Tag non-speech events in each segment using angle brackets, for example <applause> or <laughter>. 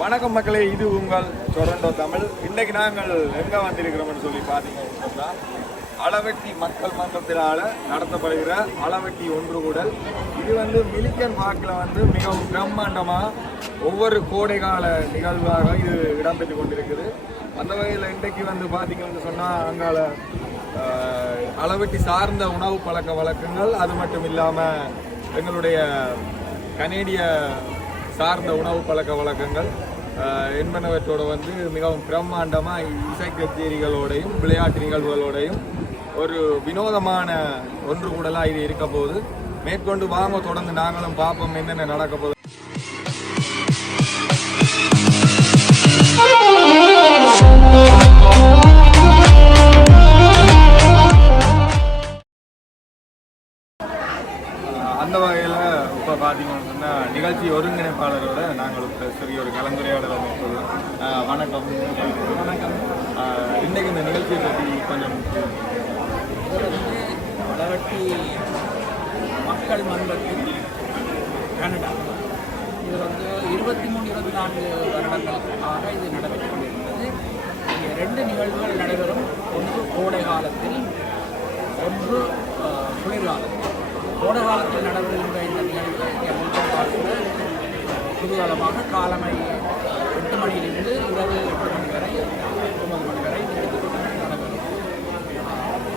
வணக்கம் மக்களே இது உங்கள் டொரண்டோ தமிழ். இன்னைக்கு நாங்கள் எங்க வந்திருக்கிறோம்னு சொல்லி பார்த்தீங்கன்னா அளவெட்டி மக்கள் மன்றத்தினால நடத்தப்படுகிற அளவெட்டி ஒன்று கூடல். இது வந்து மிலிக்கன் பார்க்கில் வந்து மிகவும் பிரம்மாண்டமாக ஒவ்வொரு கோடைகால நிகழ்வாக இது இடம்பெற்று கொண்டிருக்குது. அந்த வகையில் இன்றைக்கு வந்து பார்த்தீங்கன்னு சொன்னால் அங்கால அளவெட்டி சார்ந்த உணவு பழக்க வழக்கங்கள் அது மட்டும் இல்லாமல் எங்களுடைய கனேடிய சார்ந்த உணவு பழக்க வழக்கங்கள் என்பனவற்றோடு வந்து மிகவும் பிரம்மாண்டமாக இசை கச்சேரிகளோடையும் விளையாட்டு நிகழ்வுகளோடையும் ஒரு வினோதமான ஒன்று கூடலாம் இது இருக்க போகுது. மேற்கொண்டு வாங்க தொடர்ந்து நாங்களும் பார்ப்போம் என்னென்ன நடக்க போகுது.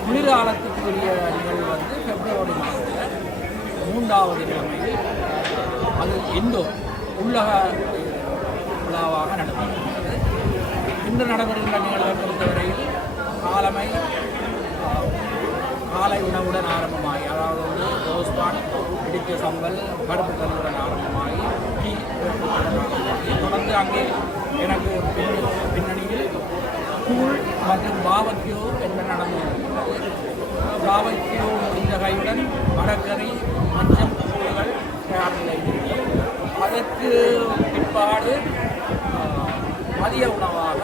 குளிர்காலத்துக்குரிய நிகழ்வு வந்து பிப்ரவரி மாதத்தில் மூன்றாவது கிழமையில் அது இந்தோ உள்ளக விழாவாக நடைபெறுகிறது இன்று நடைபெறுகின்ற நிகழ்வை பொறுத்தவரையில் காலமை காலை உணவுடன் ஆரம்பமாகி அதாவது வந்து ரோஸ்பான் இடித்த சம்பல் கருப்பு கல்லுடன் ஆரம்பமாகி டீ தொடர்ந்து அங்கே எனக்கு பின்னணியில் கூழ் மற்றும் பாவக்கியோ என்று நடந்தது. பாவக்கியோ முடிந்த கையுடன் மரக்கறி மஞ்சள் கூழ்கள் அதற்கு பிற்பாடு மதிய உணவாக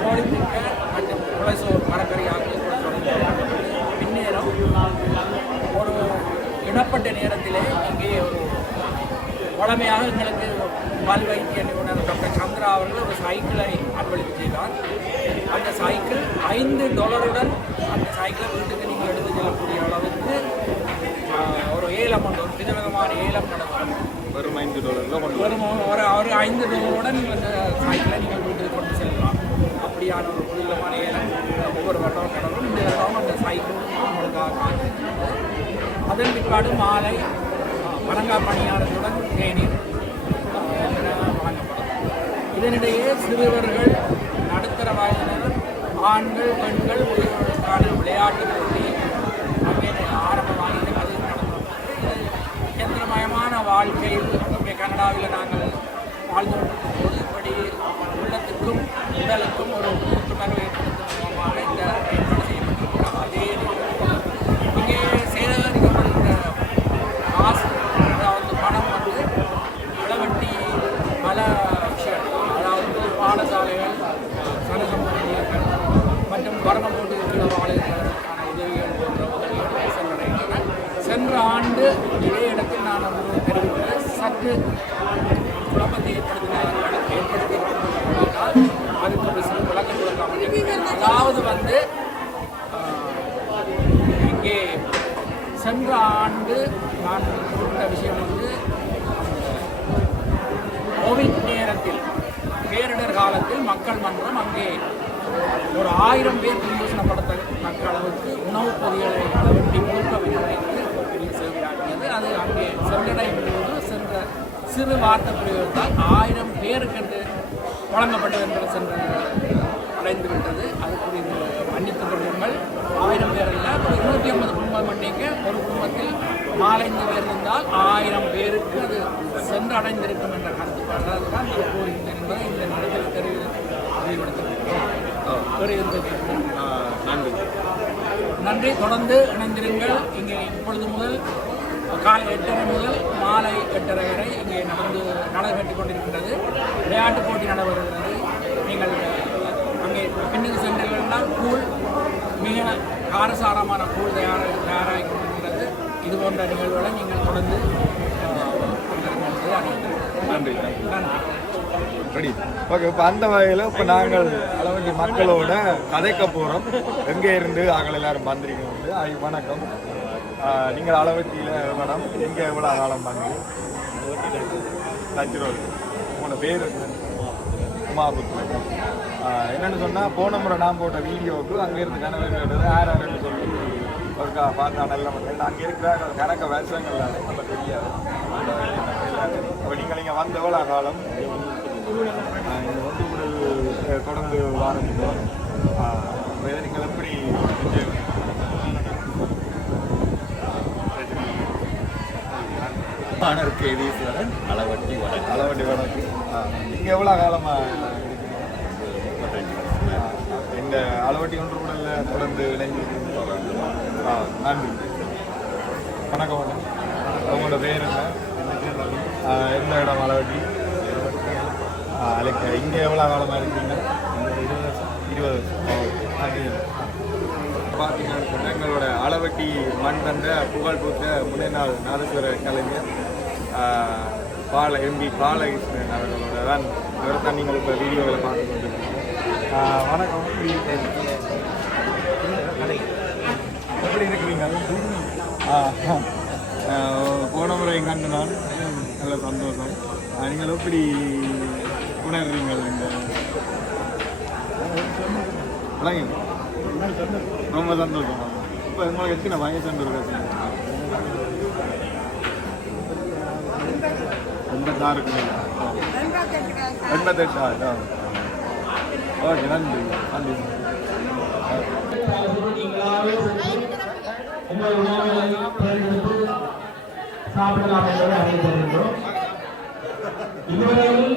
கோழிமிக்க மற்றும் குலைசோர் மரக்கறி ஆகிய பின்னேறம் பின்னேரம் ஒரு இடப்பட்ட நேரத்திலே இங்கே ஒரு வழமையாக எங்களுக்கு பல் வைத்திய நிபுணர் டாக்டர் சந்திரா அவர்கள் ஒரு சைக்கிளை அன்பளிப்பு செய்தார். அந்த சைக்கிள் ஐந்து டாலருடன் அந்த சைக்கிளை வீட்டுக்கு நீங்கள் எடுத்து செல்லக்கூடிய அளவுக்கு ஒரு ஏலம் உண்டு ஒரு விதவிதமான ஏலம் நடக்கும் வெறும் ஐந்து டாலரில் கொண்டு ஒரு ஒரு ஒரு ஐந்து டாலருடன் அந்த சைக்கிளை நீங்கள் வீட்டுக்கு கொண்டு செல்லலாம். அப்படியான ஒரு புதுவிதமான ஏலம் ஒவ்வொரு வருடம் நடக்கும் இந்த வருடம் அந்த சைக்கிள் காத்திருக்கிறது. அதன் பிற்பாடு மாலை வழங்கா பணியாளர்களுடன் தேநீர் வழங்கப்படும். இதனிடையே சிறுவர்கள் நடுத்தர வயதினர் ஆண்கள் பெண்கள் முதியோர்களுக்கான விளையாட்டு போட்டி அங்கே ஆரம்பமாகி அது நடந்து இயந்திரமயமான வாழ்க்கையில் இங்கே கனடாவில் நாங்கள் வாழ்ந்து கொண்டிருக்கும் போது இப்படி உள்ளத்துக்கும் உடலுக்கும் ஒரு புத்துணர்வு ஏற்படுத்தும் விதமாக இந்த ஏற்பாடு செய்யப்பட்டிருக்கிறோம் அதே நேரத்தில் இங்கே சேகரிக்கப்படுகின்ற காசு அதாவது பணம் வந்து அளவட்டி பல விஷயங்கள் அதாவது பாடசாலைகள் சனசம் நிலையங்கள் மற்றும் வர்ண போட்டு இருக்கிறவர்களுக்கான உதவிகள் போன்ற உதவிகள் சென்றடைகின்றன சென்ற ஆண்டு இதே இடத்தில் நான் ஒரு தெரிவித்த சற்று குழப்பத்தை ஏற்படுத்தினார்கள் ஏற்படுத்தி இருக்கிறால் அதுக்கு ஒரு சில விளக்கம் கொடுக்காமல் அதாவது வந்து ஆஹ், இங்கே சென்ற ஆண்டு நான் குறிப்பிட்ட விஷயம் வந்து கோவிட் நேரத்தில் பேரிடர் காலத்தில் மக்கள் மன்றம் அங்கே ஒரு ஆயிரம் பேர் பின்பற்றப்படத்தக்க அளவுக்கு உணவுப் பொதிகளை அளவட்டி முழுக்க விநியோகித்து ஒரு பெரிய அது அங்கே சென்றடையும் போது சென்ற சிறு வார்த்தை பிரயோகத்தால் ஆயிரம் பேருக்கு என்று வழங்கப்பட்டது என்று சென்ற அடைந்து விட்டது அதுக்குரிய மன்னித்துக் கொள்ளுங்கள் ஆயிரம் பேர் இல்லை ஒரு இருநூத்தி ஐம்பது குடும்பம் மன்னிக்க ஒரு குடும்பத்தில் நாலஞ்சு பேர் இருந்தால் ஆயிரம் பேருக்கு அது சென்று அடைந்திருக்கும் என்ற கருத்துப்பாடு தான் நான் என்பதை இந்த நடத்தில் தெரிவி தெளிவுபடுத்துகிறேன் வேறு எந்த கேள்வியும் ஆஹ் நன்றி நன்றி தொடர்ந்து இணைந்திருங்கள். இங்கே இப்பொழுது முதல் காலை எட்டரை முதல் மாலை எட்டரை வரை இங்கே நடந்து நடைபெற்றுக் கொண்டிருக்கின்றது. விளையாட்டுப் போட்டி நடைபெறுகிறது. நீங்கள் அங்கே பின்னுக்கு சென்றீர்கள்னால் கூழ் மிக காரசாரமான கூழ் தயார தயாராகி கொண்டிருக்கிறது இது போன்ற நிகழ்வுகளை நீங்கள் தொடர்ந்து நன்றி. நன்றி. ரெடி. ஓகே இப்போ அந்த வகையில் இப்போ நாங்கள் அளவண்டி மக்களோட கதைக்க போகிறோம் எங்கே இருந்து நாங்கள் எல்லாரும் வந்திருக்கோம் வந்து ஐ வணக்கம். நீங்கள் அளவட்டியில் மேடம் எங்கே எவ்வளோ காலம் பண்ணுங்க தஞ்சிரோடு. உங்களோட பேர் உமாபுத்தூர் என்னென்னு சொன்னால் போன முறை நான் போட்ட வீடியோவுக்கு அங்கேருந்து கனவு கேட்டது யார் யாருன்னு சொல்லி ஒருக்கா பார்த்தா நல்ல மக்கள் அங்கே இருக்கிற கணக்க வருஷங்கள் நம்ம தெரியாது. இப்போ நீங்கள் இங்கே வந்த எவ்வளோ காலம் இந்த வந்து ஒரு தொடர்ந்து ஆரம்பித்தோம் இதை நீங்கள் எப்படி enjoy ஆனர் கேதீஸ்வரன் அளவட்டி வடக்கு அளவண்டி வடக்கு இங்கே எவ்வளோ காலமாக இந்த அளவட்டி ஒன்று கூடல தொடர்ந்து இணைஞ்சிருக்கீங்க ஆ நன்றி வணக்கம். வணக்கம் உங்களோட பேர் என்ன ஆ, எந்த இடம்? அளவட்டி அலைக்க இங்கே எவ்வளோ காலமாக இருக்கீங்க? இருபது வருஷம் பார்த்தீங்கன்னு சொன்னால் எங்களோட அளவட்டி மண் தந்த புகழ் பூத்த முன்னாள் நாதஸ்வர கலைஞர் பால எம்பி பாலகிருஷ்ணன் அவர்களோட தான் இவரை தான் நீங்கள் இப்போ வீடியோவில் பார்த்து கொண்டிருக்கீங்க. வணக்கம். எப்படி இருக்கிறீங்க? போன முறை கண்டு நான். நல்ல சந்தோஷம். நீங்கள் எப்படி உணர்றீங்கள் இந்த விளங்குங்க ரொம்ப சந்தோஷம். இப்போ உங்களுக்கு எத்தனை வயசு இருக்கு எண்பத்தாறுக்கு எண்பத்தெட்டு ஆ. ஓகே நன்றி. நன்றி. உங்கள் உணவுகளை தேர்ந்தெடுத்து சாப்பிடலாம் என்பதை அறிவித்திருக்கிறோம். இதுவரையில்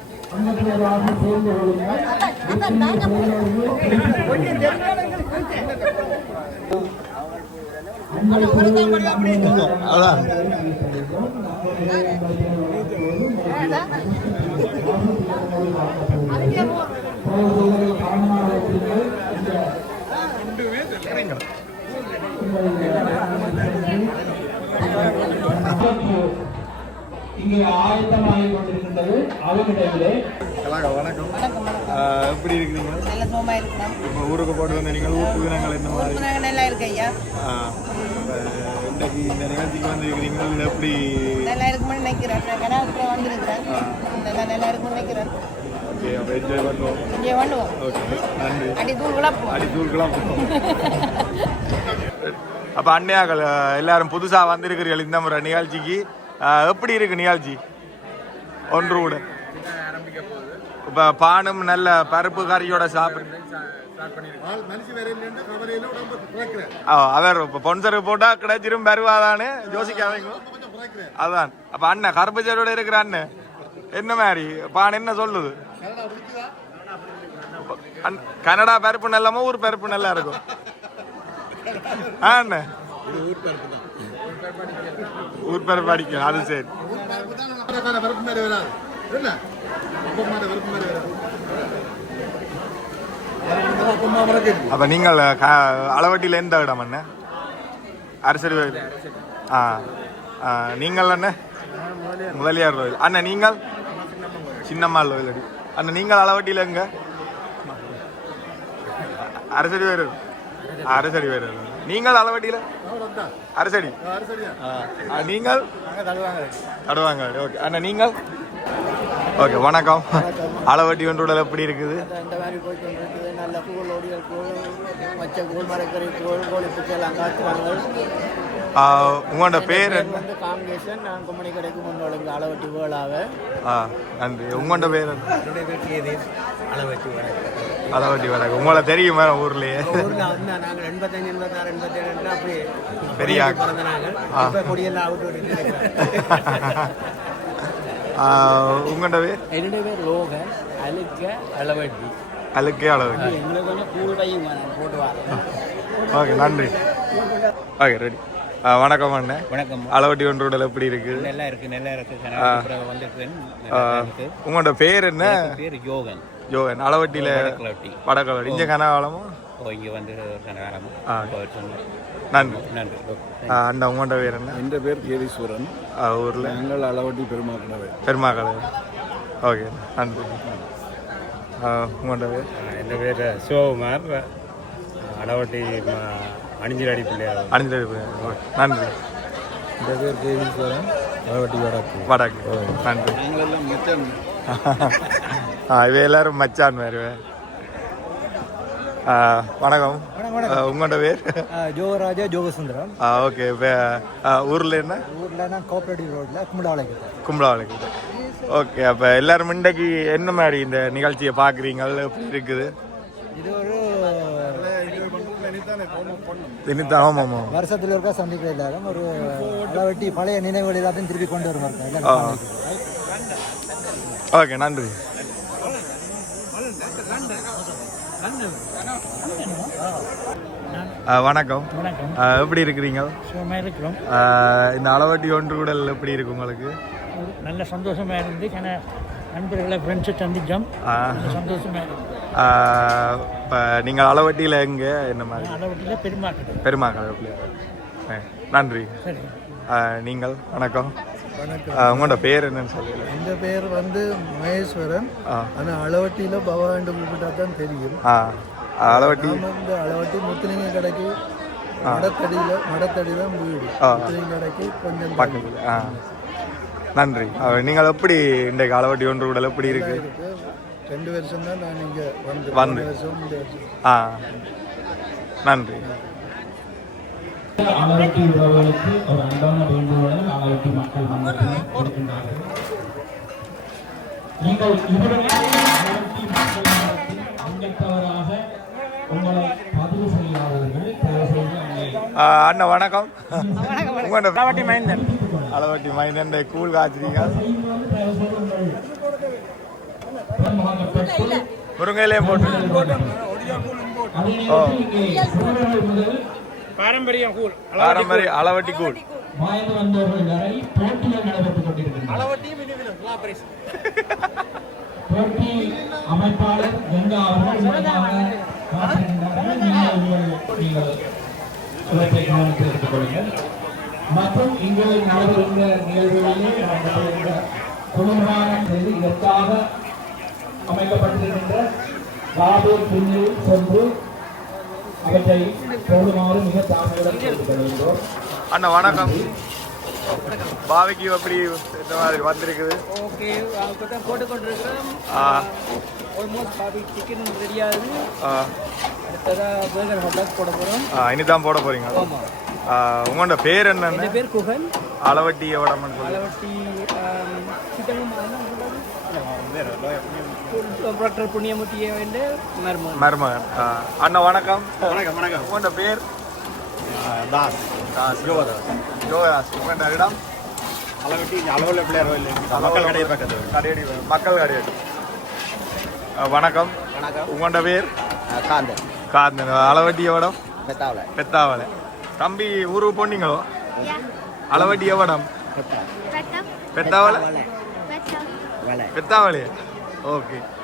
அங்கத்தவராக சேர்ந்து இங்கே ஆயத்தமாகிக் கொண்டிருக்கிறது அவர்களிடத்திலே கலாக்கா வணக்கம். ஆஹ், எப்படி இருக்கிறீங்க? நல்ல சோமா இருக்கணும் இப்போ ஊருக்கு போட்டு வந்த நீங்கள் ஊர் புதினங்கள் என்ன மாதிரி? நாங்க நல்லா இருக்கு ஐயா. இன்றைக்கு இந்த நிகழ்ச்சிக்கு வந்திருக்கிறீங்க இது எப்படி? நல்லா இருக்கும்னு நினைக்கிறேன். நான் கனாவுக்கு வந்திருக்கிறேன். நல்லா நல்லா இருக்கும்னு நினைக்கிறேன். ஓகே அப்போ என்ஜாய் பண்ணுவோம். இங்கே பண்ணுவோம். ஓகே நன்றி. அடி தூள் குழப்போம் அடி தூள்களாம் அப்போ அண்ணையாக்கள் எல்லாரும் புதுசாக வந்திருக்கிறீர்கள் இந்த முறை நிகழ்ச்சிக்கு. எப்படி இருக்கு நிகழ்ச்சி? ஒன்று கூட இப்போ பானும் நல்ல பருப்பு கறியோட சாப்பிடு. ஆ, அவர் இப்போ பொன்சரு போட்டா கிடைச்சிரும் வருவாதான்னு யோசிக்காதீங்க அதான். அப்ப அண்ணன் கருப்பச்சரோட இருக்கிற அண்ணன் என்ன மாதிரி? பான் என்ன சொல்லுது? கனடா பருப்பு நல்லமோ ஊர் பருப்பு நல்லா இருக்கும். ஆ அண்ணன் ஊர் பருப்பு அடிக்கும் அது சரி. அப்ப நீங்கள் அளவட்டியில் எந்த இடம் அண்ணன் அரசரி ஆ ஆ, நீங்கள் அண்ணன் முதலியார் கோயில். அண்ணன் நீங்கள்? சின்னம்மாள் கோயில் அடி. அண்ணன் நீங்கள் அளவட்டியில் எங்க? அரசடி வேறு. அரசடி வேறு. நீங்கள் அளவட்டியில் அரசடி. நீங்கள்? தடுவாங்க. ஓகே. அண்ணன் நீங்கள்? ஓகே வணக்கம். அளவட்டி ஒன்றுடல் எப்படி இருக்குது? உங்களோட பேர் காங்கிரேஷன் நான் கும்மணி கடைக்கு முன்னோளுங்க அளவட்டி வேளாவ நன்றி. உங்களோட பேர் அளவட்டி வணக்கம் அளவட்டி வராங்க உங்களை தெரியுமா ஊர்லயே. ஊரில் வந்து நாங்கள் எண்பத்தஞ்சு எண்பத்தாறு எண்பத்தேழு அப்படி பெரிய ஆள். பிறந்த நாங்கள் ஆ. இப்போ கொடியெல்லாம் அவுட்டு உங்களோட பேர்? என்னுடைய பேர் லோகன் அழுக்க அளவட்டி. அழுக்கே அளவட்டி. ஓகே நன்றி. Okay ready. வணக்கம் அண்ணன் வணக்கம். அளவட்டி ஒன்று உடல் எப்படி இருக்கு? நல்லா இருக்கு நல்லா இருக்கு. வந்திருக்கேன் உங்களோட பேர் என்ன? பேர் யோகன் யோ நலவட்டியில் வடக்கலவட்டி இங்கே கனகாலமும் இங்கே வந்து கனகாலமும் நன்றி. நன்றி. அந்த உங்களோட பேர் என்ன? என் பேர்? கேதீஸ்வரன். ஊரில்? எங்கள் அளவட்டி பெருமா கடவை ஓகே நன்றி. உங்களோட பேர்? என் பேர்? சிவகுமார். அளவட்டி அணிஞ்சிரடி பிள்ளையார். அணிஞ்சிரடி பிள்ளையார். நன்றி. இந்த பேர்? கேதீஸ்வரன். அளவட்டி வடக்கு. வடக்கு. நன்றி. நாங்களெல்லாம் மச்சான் <laughs> இவ எல்லாரும் மச்சான் வருவேன் வணக்கம். உங்களோட பேர்? ஜோகராஜா ஜோகசுந்தரம். ஓகே. ஊரில் என்ன? ஊரில் நான் கோஆப்ரேட்டிவ் ரோட்டில் கும்பிடாவளைக்கு கும்பலாவளைக்கு. ஓகே அப்போ எல்லாரும் இன்றைக்கு என்ன மாதிரி இந்த நிகழ்ச்சியை பார்க்குறீங்க எப்படி இருக்குது? இது ஒரு தினித்தான் ஆமாம் ஆமாம் வருஷத்துல இருக்கா சந்திக்கிற எல்லாரும் ஒரு அளவட்டி பழைய நினைவுகள் எல்லாத்தையும் திருப்பி கொண்டு வருவாங்க ஓகே நன்றி. வணக்கம். எப்படி இருக்கிறீங்க? இருக்கிறோம். இந்த அளவட்டி ஒன்று கூடல் எப்படி இருக்கு உங்களுக்கு? நல்ல சந்தோஷமா இருந்து நண்பர்களை ஃப்ரெண்ட்ஸை சந்திச்சோம். சந்தோஷமா இப்போ நீங்கள் அளவட்டியில் எங்கே? என்ன மாதிரி? அளவட்டியில் பெருமாக்கிட்டோம் பெருமாக்கடை நன்றி. நீங்கள் வணக்கம். உங்களோட பேர் என்னன்னு சொல்லல இந்த பேர் வந்து மகேஸ்வரன். ஆனா அளவட்டியில பவாண்டு கூப்பிட்டா தான் தெரியும் அளவட்டி வந்து அளவட்டி முத்துலிங்க கடைக்கு மடத்தடியில மடத்தடி தான் வீடு முத்துலிங்க கடைக்கு கொஞ்சம் பக்கத்தில் நன்றி. நீங்கள் எப்படி இன்றைக்கு அளவட்டி ஒன்று கூட எப்படி இருக்கு? ரெண்டு வருஷம் தான் நான் இங்கே வந்து. வருஷம். ஆ. நன்றி. அளவட்டி உறவுகளுக்கு ஒரு அன்பான வேண்டுகோளை அளவட்டி மக்கள் மன்றத்தில் இருக்கின்றார்கள் நீங்கள் இவருடைய அளவட்டி மக்கள் அங்கத்தவராக உங்களை பதிவு செய்யாதவர்கள் தயவு செய்து அண்ணா வணக்கம். அளவட்டி மைந்தன். அளவட்டி மைந்தன் கூழ் காய்ச்சிருங்க முருங்கையிலே போட்டு. ஓ. பாரம்பரியம் கூழ். பாரம்பரிய அளவட்டி கூழ். வயது வந்தவர்கள் வரை போட்டிகள் நடைபெற்றுக் கொண்டிருக்கின்றன போட்டி அமைப்பாளர் கங்கா அவர்கள் மற்றும் இங்கு நடைபெறுகின்ற நிகழ்வுகளிலே நடைபெறுகின்ற குளிர்பானம் செய்து இதற்காக அமைக்கப்பட்டிருக்கின்ற பாபூர் பின்னில் சென்று அவற்றை போடுமாறு மிக கேட்டுக்கொள்கின்றோம். அண்ணா வணக்கம். பாவிக்கு எப்படி இந்த மாதிரி வந்திருக்குது. ஓகே இப்போ தான் போட்டுக்கொண்டிருக்கிறோம் ஆ. ஆல்மோஸ்ட் பாபி சிக்கன் ரெடியாகுது ஆ, அடுத்ததாக பேர்கர் ஹோட்டல் போட போகிறோம் ஆ இனிதான் போட போறீங்க. ஆமாம் உங்களோட பேர் என்னன்னு? என் பேர் குகன் அளவட்டி சொல்லி. அளவட்டி சித்தகம் டாக்டர் புண்ணியமூர்த்தியை வேண்டு மர்மம். மருமகன் ஆ, அண்ணா வணக்கம். வணக்கம் வணக்கம். உங்களோட பேர்? தாஸ். தாஸ். யோகதாஸ் யோகதாஸ் உங்களோட இடம்? அளவட்டி அளவில் பிள்ளையார் மக்கள் கடை பக்கத்து கடையடி மக்கள் கடையடி. வணக்கம். வணக்கம். உங்களோட பேர்? காந்தன். காந்தன். அளவட்டி எவ்வளோ பெத்தாவில் பெத்தாவலை தம்பி ஊருக்கு போனீங்களோ அளவட்டி எவ்வளம் பெத்தாவலை வலை Okay.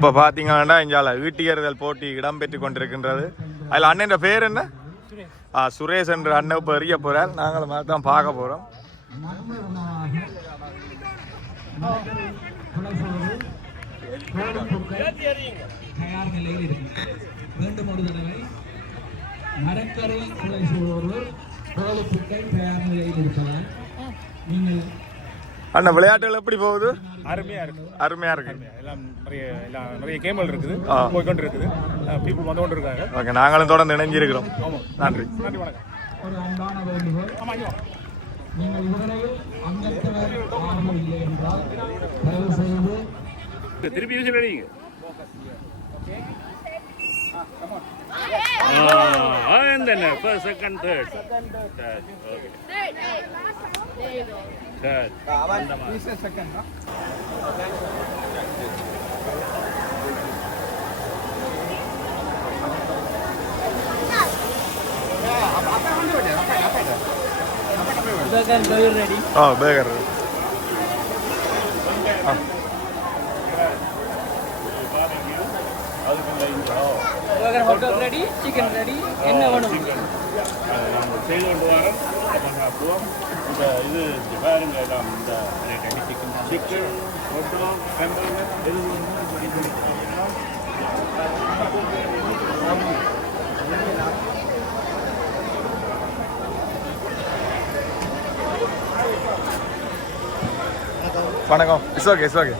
இப்போ பார்த்தீங்கன்னா இங்கால ஈட்டியறுதல் போட்டி இடம்பெற்று கொண்டிருக்கின்றது. அதில் அண்ணன் பேர் என்ன? ஆ சுரேஷ் என்ற அண்ணன் இப்போ எறிய போகிறார் நாங்களும் தான் பார்க்க போகிறோம் தயார் நிலையில் இருக்கு மீண்டும் ஒரு தடவை மரக்கரை கொலை செய்வோடு கோழிப்புக்கள் தயார் நிலையில் இருக்கலாம் நீங்கள் அண்ணன் விளையாட்டுகள் எப்படி போகுது? அருமையா இருக்கு. அருமையாக இருக்கு. எல்லாம் நிறைய எல்லாம் நிறைய கேம்கள் இருக்குது. போய்கொண்டு இருக்குது பீப்புள் வந்து கொண்டு இருக்காங்க ஓகே நாங்களும் தொடர்ந்து இணைஞ்சிருக்கிறோம். நன்றி. நன்றி வணக்கம். ஒரு அன்பான வேண்டுகோள் நீங்கள் இதுவரையில் அங்கத்தவர் ஆகவில்லை என்றால் தயவு செய்து திருப்பி யூஸ் பண்ணீங்க என்ன first second third okay third ஆ பேகர் ரெடி சிக்கன் ரெடி என்ன வேணும்? செய்து கொண்டு வரோம் இந்த இது பாருங்க எல்லாம் இந்த சிக்கன் சிக்கன் வணக்கம். இட்ஸ் ஓகே இட்ஸ் ஓகே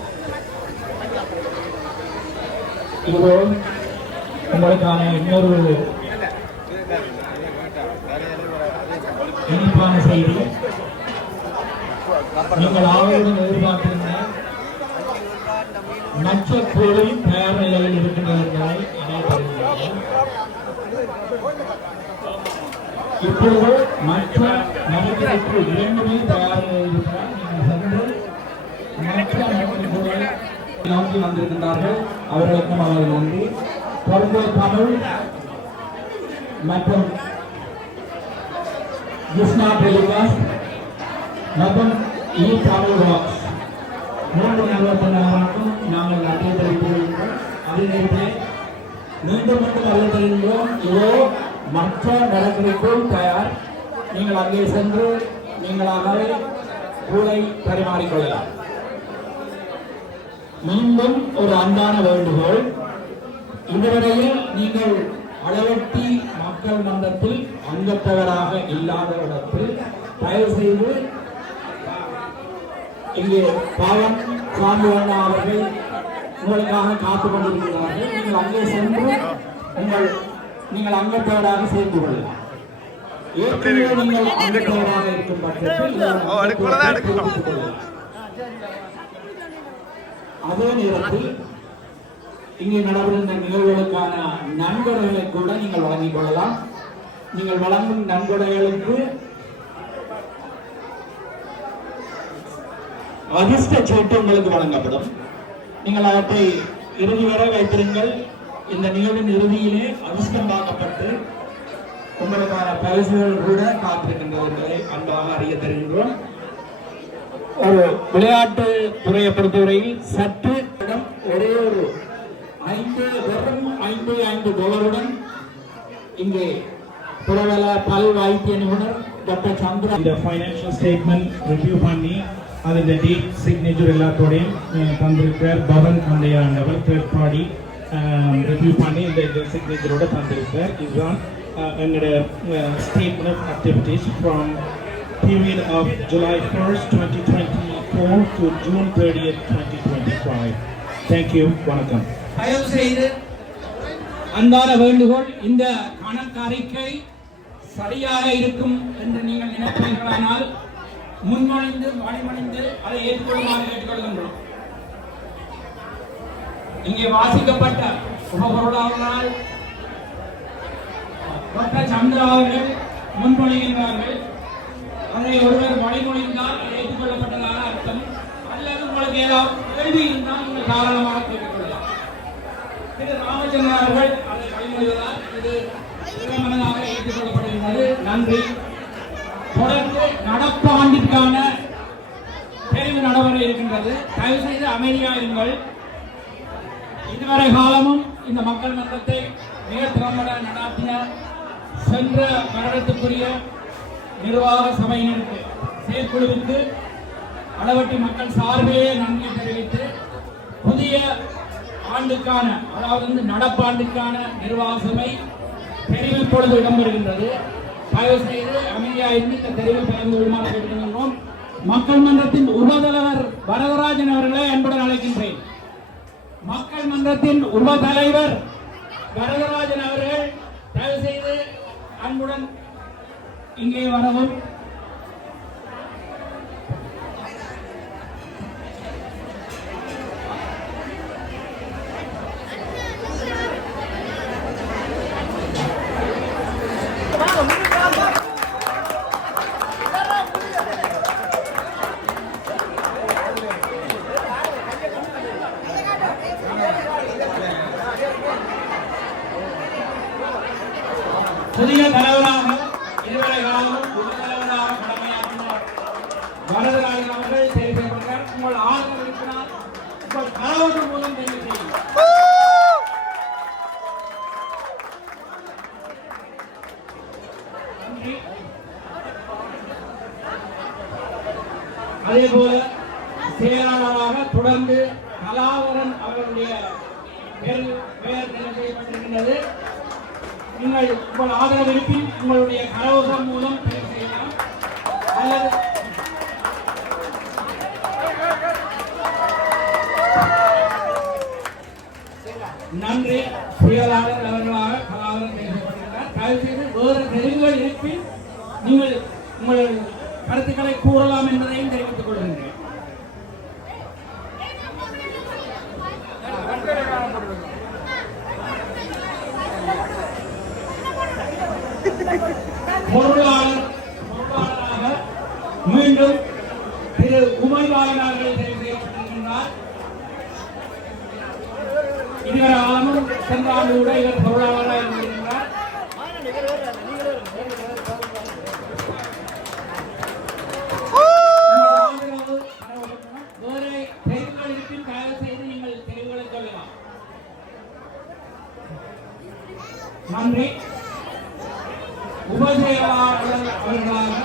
உங்களுக்கான இன்னொரு இனிப்பான செய்தி. நீங்கள் ஆவலுடன் எதிர்பார்த்திருந்த நச்சக்கூடும் தயார் நிலையில் இருக்கின்றது இப்பொழுது மற்ற நபர்களுக்கு இரண்டுமே தயார் நிலையில் இருக்கிறார் நோக்கி வந்திருக்கின்றார்கள். அவர்களுக்கும் அவர்கள் நன்றி. தொடர்ந்து தமிழ் மற்றும் கிருஷ்ணா டெலிகாஸ்ட் மற்றும் இ தமிழ் வாக்ஸ் மூன்று நிறுவனத்தினருக்கும் நாங்கள் நன்றி தெரிவித்துள்ளோம் அதே நேரத்தில் மீண்டும் மீண்டும் அறிய தெரிவிக்கிறோம் இதோ மற்ற நடவடிக்கைக்கும் தயார். நீங்கள் அங்கே சென்று நீங்களாகவே கூடை பரிமாறிக்கொள்ளலாம் மீண்டும் ஒரு அன்பான வேண்டுகோள். இதுவரையில் நீங்கள் அளவட்டி மக்கள் மன்றத்தில் அங்கத்தவராக இல்லாத இடத்தில் தயவு செய்து இங்கே பாவம் சாமிவண்ணா அவர்கள் உங்களுக்காக காத்துக் கொண்டிருக்கிறார்கள். நீங்கள் அங்கே சென்று உங்கள் நீங்கள் அங்கத்தவராக சேர்ந்து கொள்ளலாம். ஏற்கனவே நீங்கள் அங்கத்தவராக இருக்கும் பட்சத்தில். அதே நேரத்தில் இங்கே நடைபெறுகின்ற நிகழ்வுகளுக்கான நன்கொடைகளை கூட நீங்கள் வழங்கிக் கொள்ளலாம். நீங்கள் வழங்கும் நன்கொடைகளுக்கு அதிர்ஷ்ட சீட்டு உங்களுக்கு வழங்கப்படும். நீங்கள் அவற்றை இறுதி வரை வைத்திருங்கள். இந்த நிகழ்வின் இறுதியிலே அதிர்ஷ்டம் பார்க்கப்பட்டு உங்களுக்கான பரிசுகள் கூட காத்திருக்கின்றது என்பதை அன்பாக அறிய தருகின்றோம். ஒரு விளையாட்டு துறையை பொறுத்தவரையில் சற்று இடம் ஒரே ஒரு ஐந்து வெறும் ஐந்து ஐந்து டாலருடன் இங்கே பிரபல பல் வைத்திய நிபுணர் டாக்டர் சந்திரா இந்த ஃபைனான்சியல் ஸ்டேட்மெண்ட் ரிவ்யூ பண்ணி அதில் டேட் சிக்னேச்சர் எல்லாத்தோடையும் தந்திருக்கிறார் Pavan Kandaiyandavar third party review பண்ணி இந்த இந்த சிக்னேச்சரோட தந்திருக்கிறார் இதுதான் அஹ், statement of activities from period of July 1st, 2024 to June 30th, 2025. Thank you. வணக்கம் தயவு செய்து அன்பான வேண்டுகோள் இந்த கணக்கறிக்கை சரியாக இருக்கும் என்று நீங்கள் நினைப்பீர்களானால் முன்மணிந்து மணிமணிந்து அதை ஏற்றுக்கொள்ளுமாறு கேட்டுக்கொள்கின்றோம். இங்கே வாசிக்கப்பட்ட உபபொருளாளர்களால் டாக்டர் சந்திரா அவர்கள் முன்மொழிகின்றார்கள். அதை ஒருவர் வழிமொழிந்தால் அது ஏற்றுக்கொள்ளப்பட்டதாக அர்த்தம். அல்லது உங்களுக்கு ஏதாவது கேள்வி இருந்தால் நீங்கள் தாராளமாக கேட்டுக்கொள்ளலாம் திரு ராமச்சந்திரன் அவர்கள் அதை வழிமொழிவதால் இது திறமனதாக ஏற்றுக்கொள்ளப்படுகின்றது நன்றி. தொடர்ந்து நடப்பு ஆண்டிற்கான தெரிவு நடைமுறை இருக்கின்றது. தயவு செய்து அமைதியாக இருங்கள். இதுவரை காலமும் இந்த மக்கள் மன்றத்தை மிக திறம்பட நடாத்தின சென்ற வருடத்துக்குரிய நிர்வாக சபையினருக்கு செயற்குழுவுக்கு அளவட்டி மக்கள் சார்பிலேயே நன்றி தெரிவித்து புதிய ஆண்டுக்கான அதாவது வந்து நடப்பாண்டுக்கான நிர்வாக சபை தெரிவு பொழுது இடம்பெறுகின்றது. தயவு செய்து அமைதியாக இருந்து இந்த தெரிவு பகிர்ந்து கொள்ளுமாறு கேட்டுக்கொள்கிறோம். மக்கள் மன்றத்தின் உபதலைவர் வரதராஜன் அவர்களை அன்புடன் அழைக்கின்றேன். மக்கள் மன்றத்தின் உபதலைவர் வரதராஜன் அவர்கள் தயவு செய்து அன்புடன் இங்கே வரவும் புதிய தலைவராக இதுவரை காலமும் உப தலைவராக கடமையாற்றினார் வரதராஜன் அவர்கள் தெரிவு செய்யப்பட்டார் உங்கள் ஆதரவு இருக்கிறார் உங்கள் கலவரம் மூலம் தெரிவு செய்யும் நன்றி. அதே போல செயலாளராக தொடர்ந்து கலாவரன் அவர்களுடைய பெயர் பெயர் செய்யப்பட்டிருக்கின்றது நீங்கள் உங்கள் ஆதரவு இருப்பின் உங்களுடைய கரவசம் மூலம் தெரிவு செய்யலாம். அல்லது நன்றி செயலாளர் அவர்களாக கலாவரம் செய்யப்பட்டிருக்கிறார். தயவு செய்து வேறு தெரிவுகள் இருப்பின் நீங்கள் உங்கள் கருத்துக்களை கூறலாம் என்பதையும் தெரிவித்துக் கொள்கின்றேன். பொருளாளர் பொருளாளராக மீண்டும் திரு உமைவாயன் அவர்கள் தெரிவு செய்யப்பட்டிருக்கின்றார் இதுவரை ஆளும் சென்ற ஆண்டு கூட இவர் பொருளாளராக இருந்திருக்கிறார் ஆதரவு வரவேற்கணும். வேறு தெரிவுகள் இருப்பின் தயவு செய்து நீங்கள் தெரிவுகளை சொல்லலாம் நன்றி உபசெயலாளர் அவர்களாக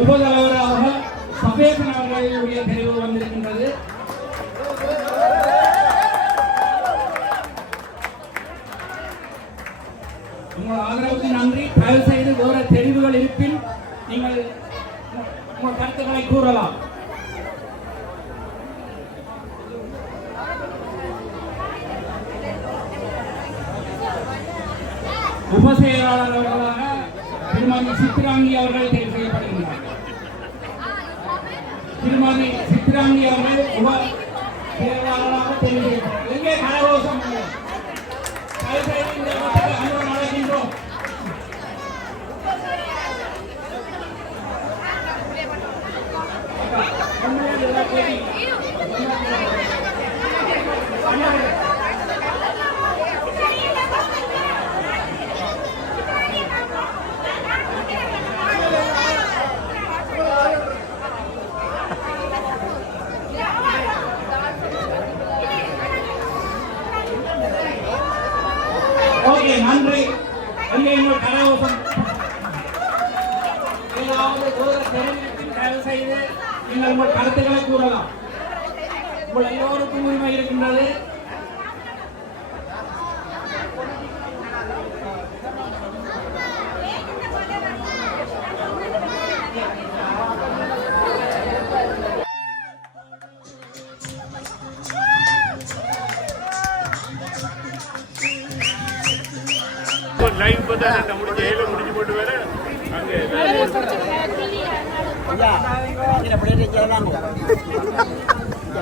உபதலைவராக சபேசன் அவர்களுடைய தெரிவு வந்திருக்கின்றது உங்கள் ஆதரவுக்கு நன்றி தயவு செய்து வேறு தெரிவுகள் இருப்பின் நீங்கள் உங்கள் கருத்துக்களை கூறலாம். உப செயலாளர் அவர்களாக திருமதி சித்ராங்கி அவர்கள் தேர்வு செய்யப்படுகின்றனர் திருமதி சித்ராங்கி அவர்கள் உப செயலாளராக தேர்வு செய்யப்படுகிறார் எங்கே கரகோஷம்?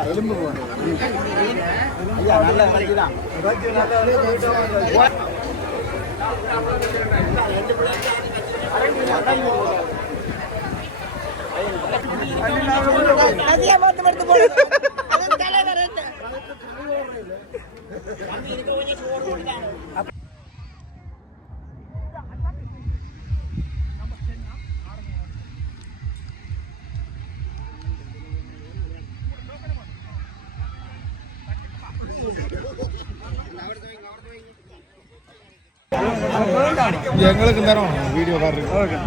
எலும்பு போகணும் எங்களுக்கு தரும். Video card okay.